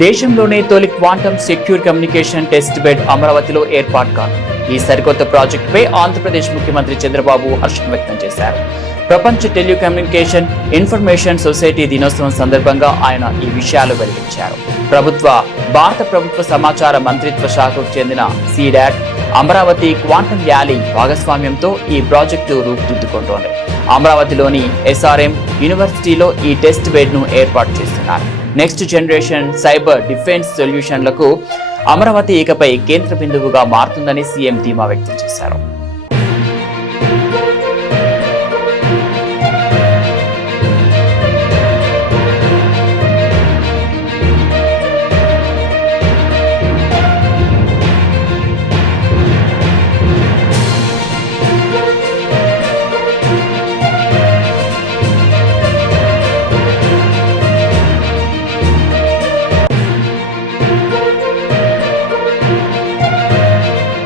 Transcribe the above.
దేశంలోనే తొలి quantum secure communication test bed అమరావతిలో ఏర్పాటు కానుంది. ఈ సరికొత్త ప్రాజెక్టుపై ఆంధ్రప్రదేశ్ ముఖ్యమంత్రి చంద్రబాబు హర్షం వ్యక్తం చేశారు. ప్రపంచ టెలికమ్యూనికేషన్ ఇన్ఫర్మేషన్ సొసైటీ దినోత్సవం సందర్భంగా ఆయన ఈ విషయాలు వెల్లడించారు. భారత ప్రభుత్వ సమాచార మంత్రిత్వ శాఖకు చెందిన సీడాట్, అమరావతి క్వాంటమ్ వ్యాలీ భాగస్వామ్యంతో ఈ ప్రాజెక్టు రూపుదిద్దుకుంటోంది. అమరావతిలోని SRM యూనివర్సిటీలో ఈ టెస్ట్ బెడ్ ను ఏర్పాటు చేస్తున్నారు. నెక్స్ట్ జనరేషన్ సైబర్ డిఫెన్స్ సొల్యూషన్లకు అమరావతి ఇకపై కేంద్ర బిందువుగా మారుతుందని సీఎం ధీమా వ్యక్తం చేశారు.